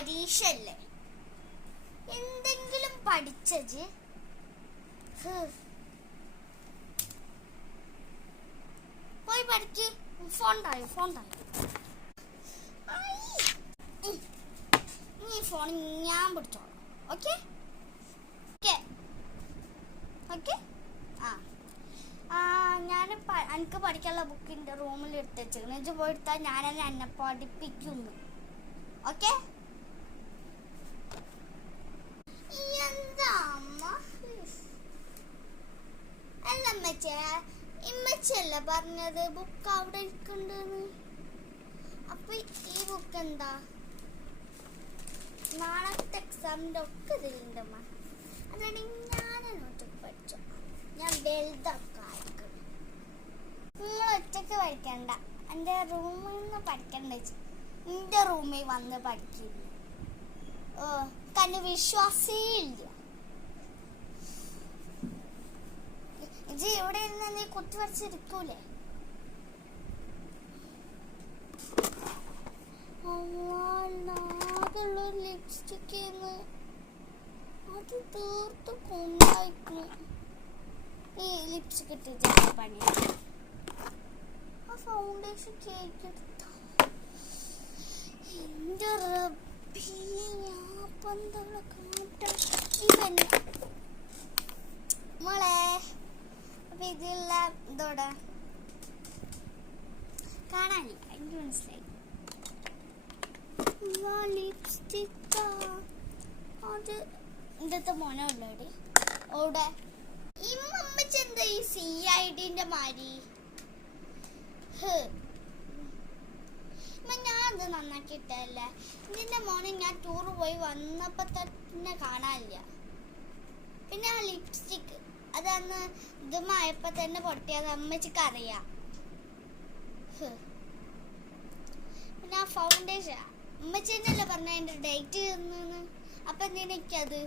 പരീക്ഷ അല്ലേ, എന്തെങ്കിലും പഠിച്ചത്. പോയി പഠിക്ക്. ഫോൺ ഈ ഫോൺ ഞാൻ പിടിച്ചോളാം. Okay okay okay. ഞാൻ എനിക്ക് പഠിക്കാനുള്ള ബുക്ക് എൻ്റെ റൂമിൽ എടുത്ത് വെച്ചിരുന്നു. ഇത് പോയി എടുത്താൽ ഞാനെന്നെ എന്നെ പഠിപ്പിക്കുന്നു. ഓക്കെ. എന്താ അമ്മ അല്ല ഇമ്മച്ചല്ല പറഞ്ഞത് ബുക്ക് അവിടെ ഇരിക്കണ്ടെന്ന്. അപ്പൊ ഈ ബുക്ക് എന്താ? നാളത്തെ എക്സാമിന്റെ ഒക്കെ ഇതിലുണ്ടമ്മ. അതുകൊണ്ട് ഞാനോട്ട് പഠിച്ചോ. ഞാൻ വലുതൊക്കെ ആയിരിക്കും. നിങ്ങൾ ഒറ്റക്ക് പഠിക്കണ്ട, എൻ്റെ റൂമിൽ നിന്ന് പഠിക്കണ്ട. എൻ്റെ റൂമിൽ വന്ന് പഠിക്കില്ല. കന്നെ വിശ്വാസയില്ല. ഇത് ഇവിടെ ഇരുന്ന് നീ കുത്തി വരച്ചിരിക്കൂലേ? ആകെയുള്ളൊരു ലിപ്സ്റ്റിക്ക് അത് തീർത്ത് കൊണ്ടായിരിക്കുന്നു. ഈ ലിപ്സ്റ്റിക്ക് ഇട്ടിട്ട് പണി. ആ ഫൗണ്ടേഷൻ കേക്ക് എൻ്റെ മോളെ. അപ്പൊ ഇതില്ല ഇതോടെ കാണാനില്ല. എനിക്ക് മനസ്സിലായി. ലിപ്സ്റ്റിക്കാ അത് ഇന്നത്തെ മോനുള്ളടി. ഓടെ ഇമ്മച്ചെന്താ ഈ CIDന്റെ മാരി? ഞാനത് നന്നാക്കിയിട്ടല്ലേ. ഇതിന്റെ മോനെ ഞാൻ ടൂറ് പോയി വന്നപ്പോ തന്നെ കാണാനില്ല. പിന്നെ ആ ലിപ്സ്റ്റിക്ക് അതന്ന് ഇതുമായപ്പോ തന്നെ പൊട്ടിയത് അമ്മച്ചിക്ക് അറിയാം. പിന്നെ ആ ഫൗണ്ടേഷൻ അമ്മച്ചി തന്നെയല്ലേ പറഞ്ഞ അതിന്റെ ഡേറ്റ് തന്നെന്ന്. അപ്പൊ എന്തിനാ എനിക്കത്?